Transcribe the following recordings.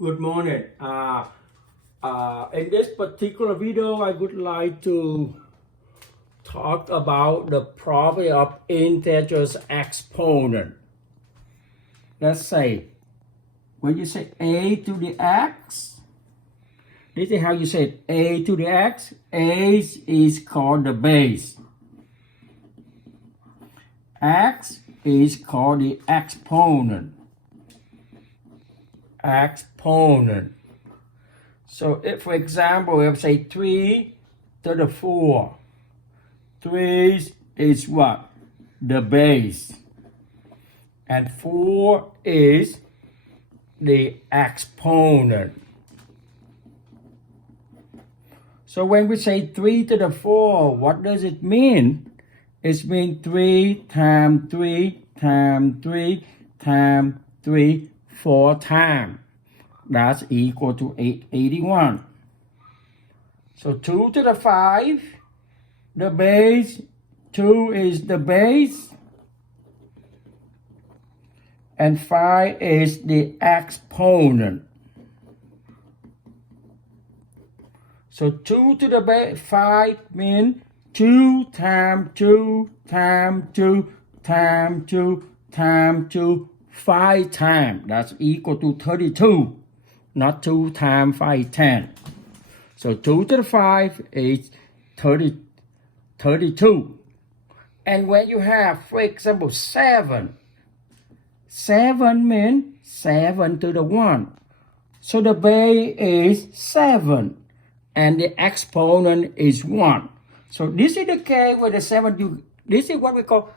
Good morning. In this particular video, I would like to talk about the property of integers exponent. Let's say, when you say a to the x, this is how you say it, a to the x. A is called the base. X is called the exponent. Exponent. So if, for example, we have say 3 to the 4. 3 is what? The base. And 4 is the exponent. So when we say 3 to the 4, what does it mean? It means 3 times 3 times 3 times 3, 4 times. That's equal to 881. So 2 to the 5, the base, 2 is the base, and 5 is the exponent. So 2 to the base, 5 means 2 times 2 times 2 times 2 times 2, 5 times. That's equal to 32. Not 2 times 5, 10. So 2 to the 5 is 32. And when you have, for example, 7, 7 means 7 to the 1. So the base is 7. And the exponent is 1. So this is the case where the 7, this is what we call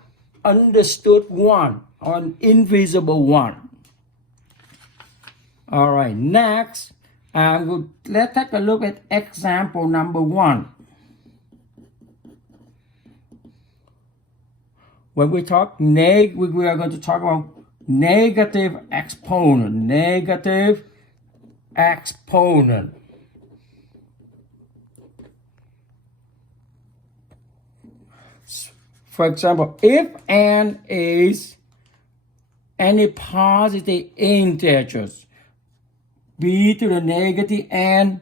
understood 1 or an invisible 1. All right, next, let's take a look at example number 1. When we talk we are going to talk about negative exponent. Negative exponent. For example, if n is any positive integers, b to the negative n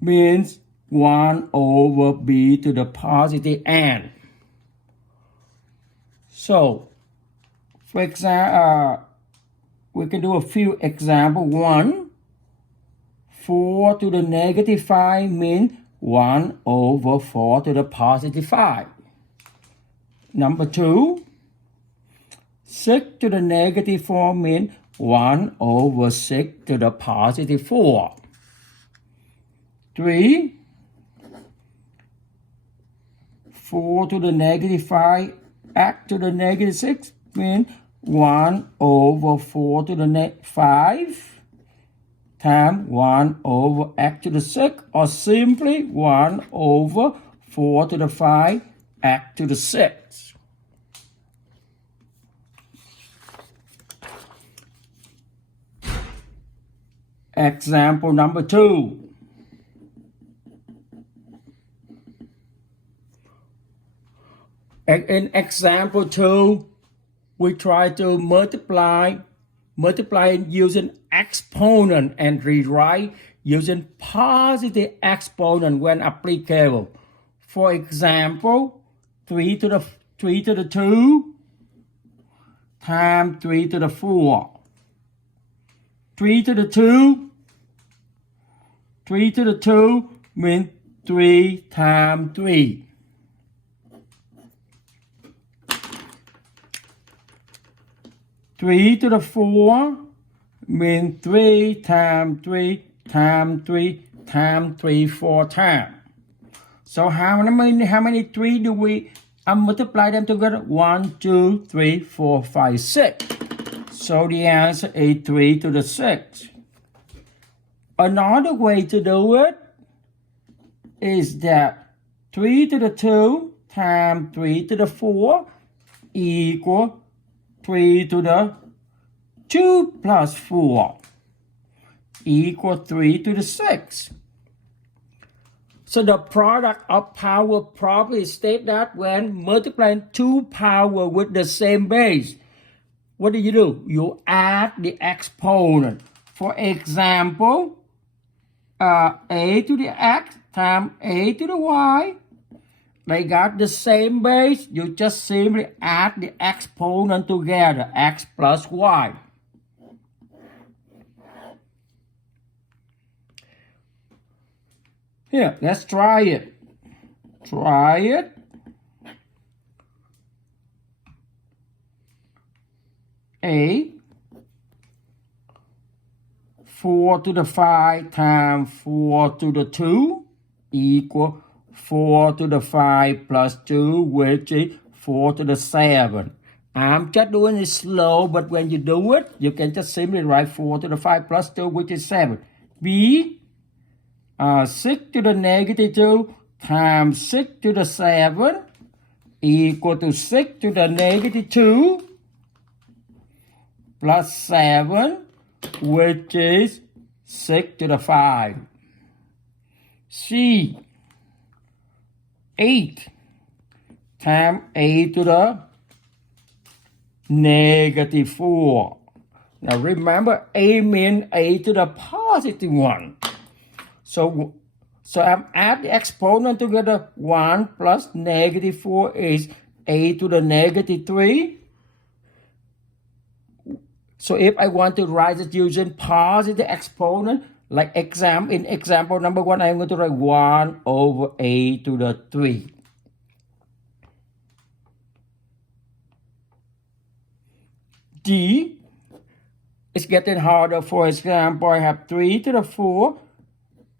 means 1 over b to the positive n. So, for example, we can do a few examples. 1, 4 to the negative 5 means 1 over 4 to the positive 5. Number 2, 6 to the negative 4 means 1 over 6 to the positive 4. 3, 4 to the negative 5 x to the negative 6 means 1 over 4 to the 5 times 1 over x to the 6, or simply 1 over 4 to the 5 x to the 6. Example number 2. In example 2, we try to multiply using exponent and rewrite using positive exponent when applicable. For example, 3 to the 2 times 3 to the 4. 3 to the 2 means 3 times 3. 3 to the 4 means 3 times 3 times 3 times 3, 4 times. So how many 3 do we multiply them together? 1, 2, 3, 4, 5, 6. So the answer is 3 to the 6. Another way to do it is that 3 to the 2 times 3 to the 4 equal 3 to the 2 plus 4 equal 3 to the 6. So the product of power property states that when multiplying two power with the same base, what do? You add the exponent. For example, a to the x times a to the y, they got the same base. You just simply add the exponent together, x plus y. Here, let's try it. Try it. A 4 to the 5 times 4 to the 2 equal 4 to the 5 plus 2, which is 4 to the 7. I'm just doing it slow, but when you do it, you can just simply write 4 to the 5 plus 2, which is 7. B, 6 to the negative 2 times 6 to the 7 equal to 6 to the negative 2 plus 7, which is 6 to the 5. C, 8 times a to the negative 4. Now remember, a means a to the positive 1. So I'm add the exponent together. 1 plus negative 4 is a to the negative 3. So if I want to write it using positive exponent, like in example number 1, I'm going to write 1 over a to the 3. D, it's getting harder. For example, I have 3 to the 4,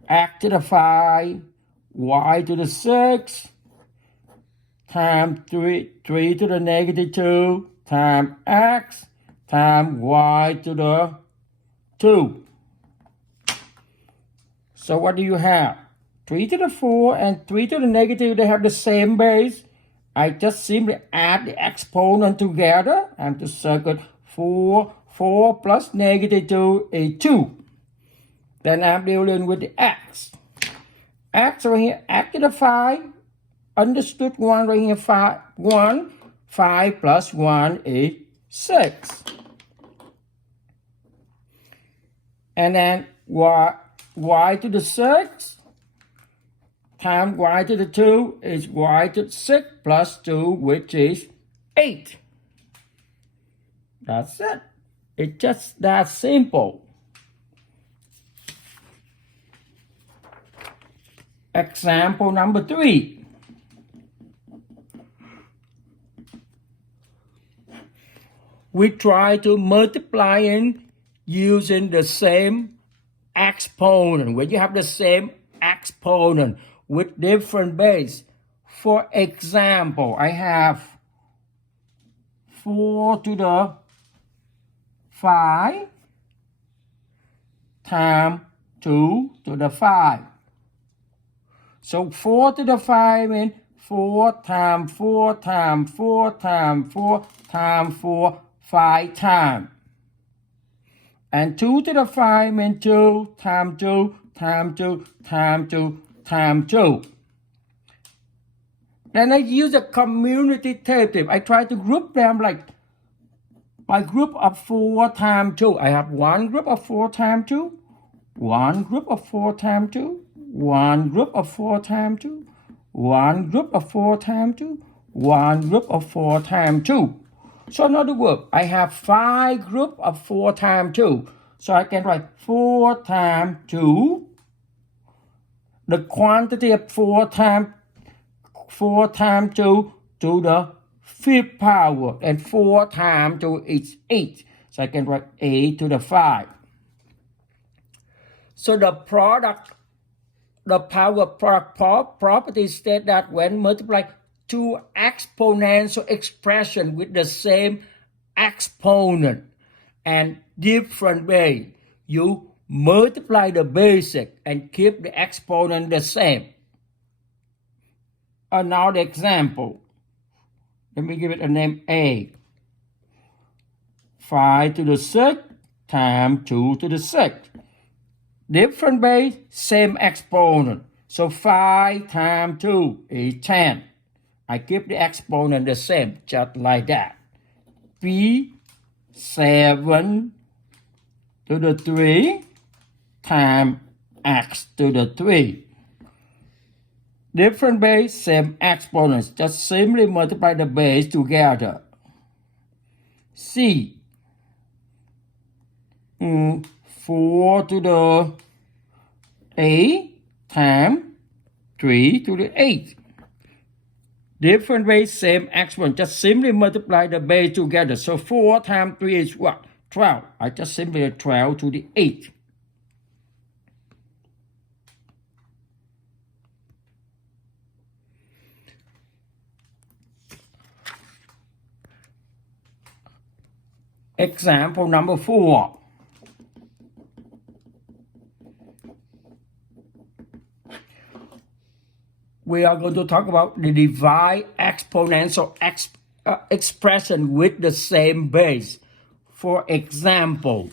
x to the 5, y to the 6, times 3 to the negative 2, times x, times y to the 2. So what do you have? 3 to the 4 and 3 to the negative, they have the same base. I just simply add the exponent together and to circle 4 plus negative 2 is 2. Then I'm dealing with the x. X right here, x to the 5, understood 1 right here, 1. 5 plus 1 is 6. And then y to the 6 times y to the 2 is y to the 6 plus 2, which is 8. That's it. It's just that simple. Example number 3. We try to multiply in using the same exponent. When you have the same exponent with different base. For example, I have 4 to the 5 times 2 to the 5. So 4 to the 5 means 4 times 4 times 4 times 4 times 4, 5 times. And 2 to the 5 means 2 times 2 times 2 times 2 times 2. Then I use a community table. I try to group them like by group of 4 times 2. I have one group of 4 times 2, one group of 4 times 2, one group of 4 times 2, one group of 4 times 2, one group of 4 times 2. So in other words, I have 5 groups of 4 times 2. So I can write 4 times 2. The quantity of 4 times 2 to the 5th power. And 4 times 2 is 8. So I can write 8 to the 5. So the power product property states that when multiplied two exponential expression with the same exponent and different base, you multiply the basic and keep the exponent the same. Another example, let me give it a name A. 5 to the 6 times 2 to the 6. Different base, same exponent. So 5 times 2 is 10. I keep the exponent the same, just like that. B, 7 to the 3 times x to the 3. Different base, same exponents. Just simply multiply the base together. C. 4 to the 8 times 3 to the 8. Different base, same exponent. Just simply multiply the base together. So 4 times 3 is what? 12. I just simply add 12 to the 8. Example number 4. We are going to talk about the divide exponential expression with the same base. For example,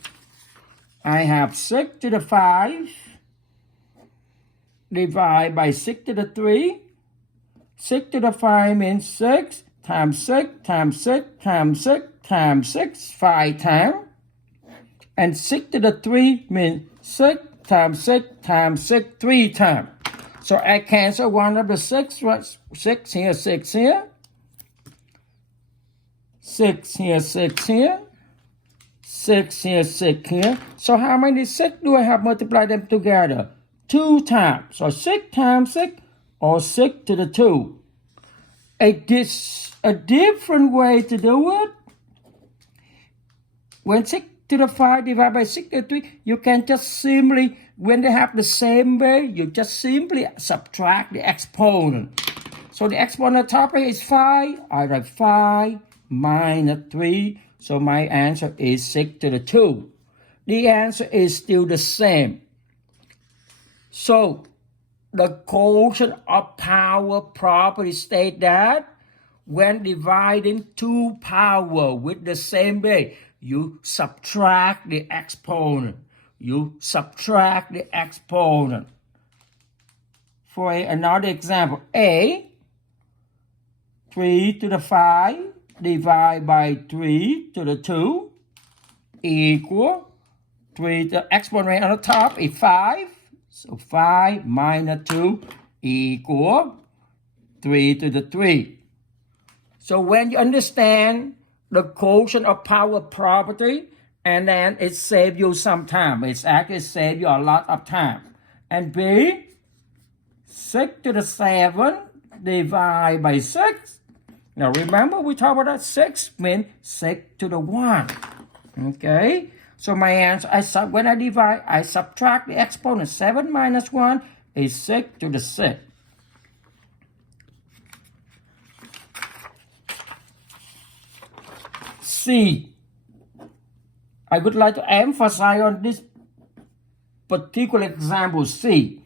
I have 6 to the 5 divided by 6 to the 3. 6 to the 5 means 6 times 6 times 6 times 6 times 6, 5 times. And 6 to the 3 means 6 times 6 times 6, 3 times. So I cancel one of the 6, 6 here, 6 here. 6 here, 6 here. 6 here, 6 here. So how many 6 do I have multiplied them together? 2 times. So 6 times 6 or 6 to the 2. A different way to do it. When 6 to the 5 divided by 6 to the 3, you can just simply, when they have the same base, you just simply subtract the exponent. So the exponent top here is 5. I write 5 minus 3. So my answer is 6 to the 2. The answer is still the same. So the quotient of power property states that when dividing two power with the same base, you subtract the exponent. You subtract the exponent. For another example, A, 3 to the 5 divided by 3 to the 2 equal 3, the exponent on the top is 5. So 5 minus 2 equal 3 to the 3. So when you understand the quotient of power property, and then it saves you some time. It's actually saves you a lot of time. And B, 6 to the 7 divided by 6. Now remember we talked about that 6 means 6 to the 1. Okay? So my answer, when I divide, I subtract the exponent. 7 minus 1 is 6 to the 6. C. I would like to emphasize on this particular example C.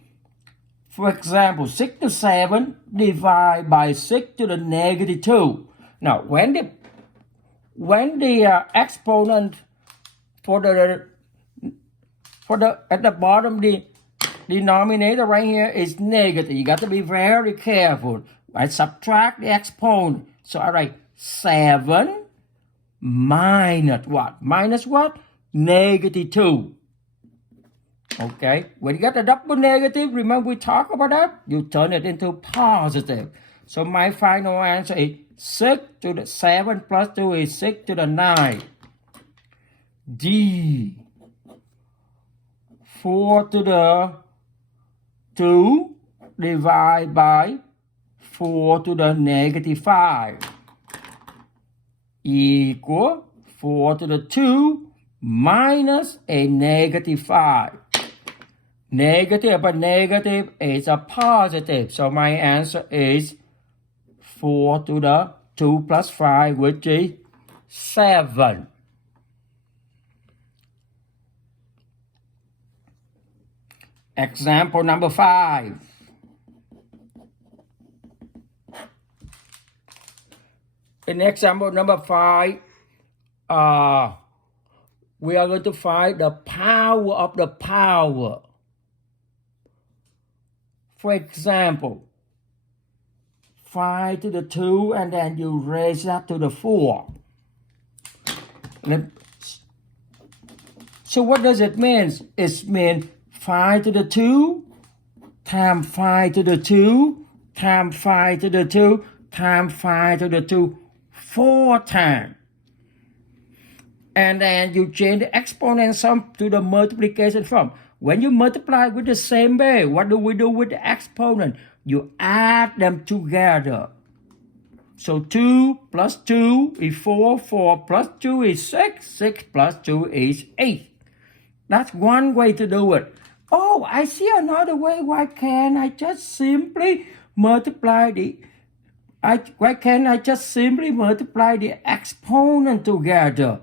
For example, 6 to 7 divided by 6 to the negative 2. Now, when the exponent at the bottom, the denominator right here is negative. You got to be very careful. I subtract the exponent. So I write 7 minus what? Minus what? Negative 2. Okay, when you get a double negative, remember we talked about that? You turn it into positive. So my final answer is 6 to the 7 plus 2 is 6 to the 9. D. 4 to the 2 divided by 4 to the negative 5 equal 4 to the 2 minus a negative 5. Negative but negative is a positive. So my answer is 4 to the 2 plus 5, which is 7. Example number 5. In example number 5, we are going to find the power of the power. For example, 5 to the 2 and then you raise that to the 4. So what does it mean? It means 5 to the 2 times 5 to the 2 times 5 to the 2 times 5 to the 2 4 times. And then you change the exponent sum to the multiplication form. When you multiply with the same way, what do we do with the exponent? You add them together. So 2 plus 2 is 4, 4 plus 2 is 6, 6 plus 2 is 8. That's one way to do it. Oh, I see another way. Why can't I just simply multiply the exponent together?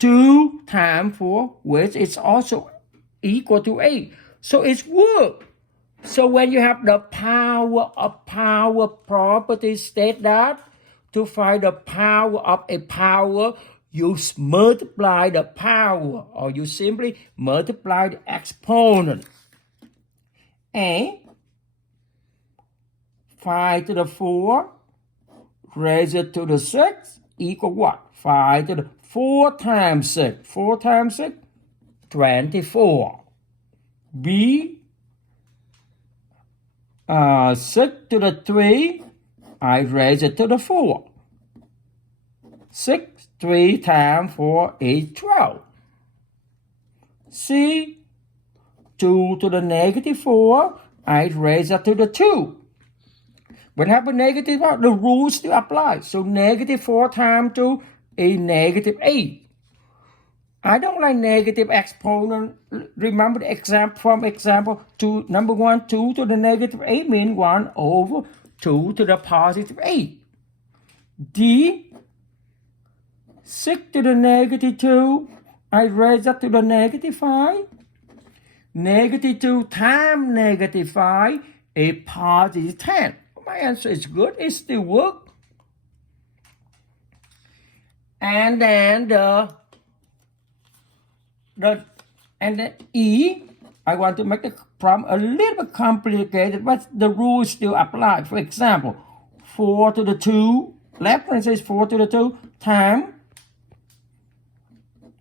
2 times 4, which is also equal to 8. So it's work. So when you have the power of power property, state that to find the power of a power, you multiply the power, or you simply multiply the exponent. And 5 to the 4 raised to the 6 equal what? 5 to the 4 times 6. 4 times 6, 24. B, 6 to the 3, I raise it to the 4. 6, 3 times 4 is 12. C, 2 to the negative 4, I raise it to the 2. When I have a negative 4, the rule still applies. So negative 4 times 2 is negative 8. I don't like negative exponent. Remember the example from example 2, number 1, 2 to the negative 8 means 1 over 2 to the positive 8. D, 6 to the negative 2, I raise that to the negative 5. Negative 2 times negative 5 is positive 10. My answer is good. It still works. And then and then E, I want to make the problem a little bit complicated, but the rules still apply. For example, 4 to the 2, left hand says 4 to the 2 times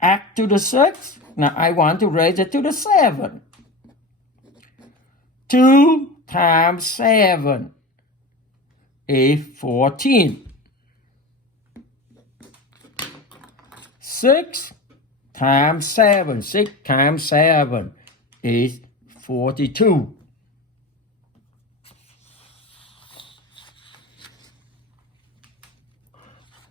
x to the 6. Now I want to raise it to the 7. 2 times 7 is 14. 6 times 7. 6 times 7 is 42.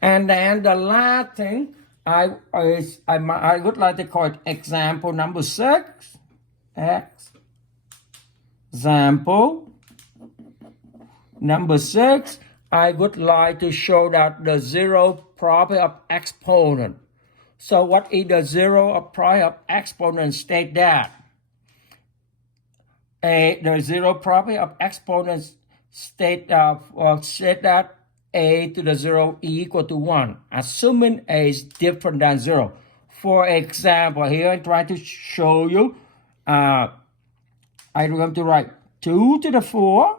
And then the last thing I would like to call it example number 6. Example number 6. I would like to show that the zero property of exponent. So what is the zero property of exponent? State that. The zero property of exponent state that a to the 0 equal to 1, assuming a is different than 0. For example, here I'm trying to show you, I'm going to write 2 to the 4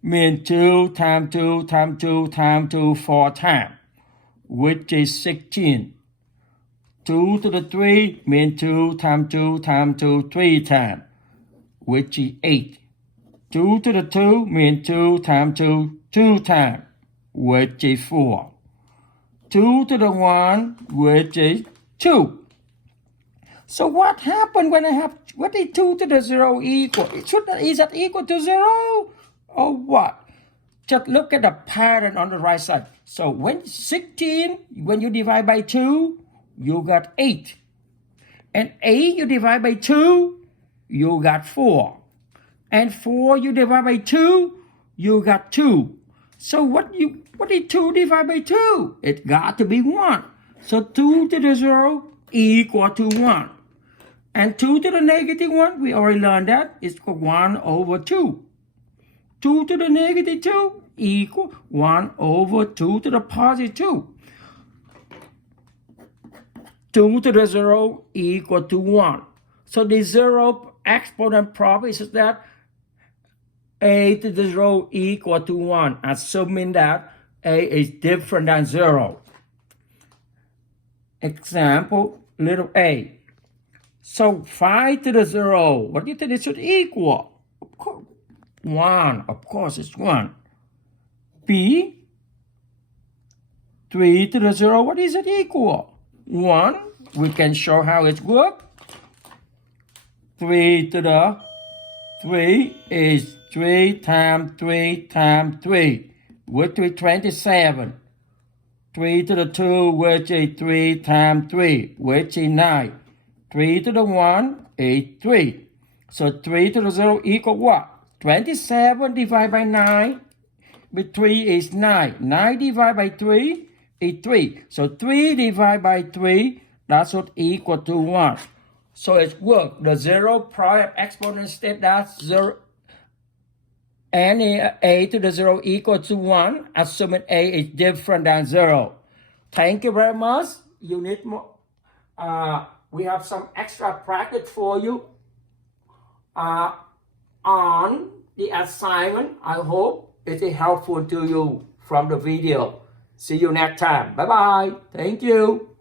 means 2 times 2 times 2 times 2 4 times, which is 16. 2 to the 3 means 2 times 2 times 2 3 times, which is 8. 2 to the 2 means 2 times 2 2 times, which is 4. 2 to the 1, which is 2. So what happened when I have, what is 2 to the 0 equal? Is that equal to 0? Or what? Just look at the pattern on the right side. So when 16, when you divide by 2, you got 8. And 8 you divide by 2, you got 4. And 4 you divide by 2, you got 2. So what is 2 divided by 2? It got to be 1. So 2 to the 0 equal to 1. And 2 to the negative 1, we already learned that, is equal 1 over 2. 2 to the negative 2 equal 1 over 2 to the positive 2. 2 to the 0 equal to 1. So the zero exponent property is that a to the 0 equal to 1, assuming that a is different than 0. Example little a. So 5 to the 0, what do you think it should equal? Of course, 1. Of course, it's 1. B, 3 to the 0, what is it equal? 1. We can show how it works. 3 to the 3 is 3 times 3 times 3, which is 27. 3 to the 2, which is 3 times 3, which is 9. 3 to the 1 is 3. So 3 to the 0 equal what? 27 divided by 9 with 3 is 9. 9 divided by 3 is 3. So 3 divided by 3, that's what equal to 1. So it works. The 0 prime exponent state that 0 any a to the 0 equal to 1, assuming a is different than 0. Thank you very much. You need more. We have some extra practice for you on the assignment. I hope it is helpful to you from the video. See you next time. Bye-bye. Thank you.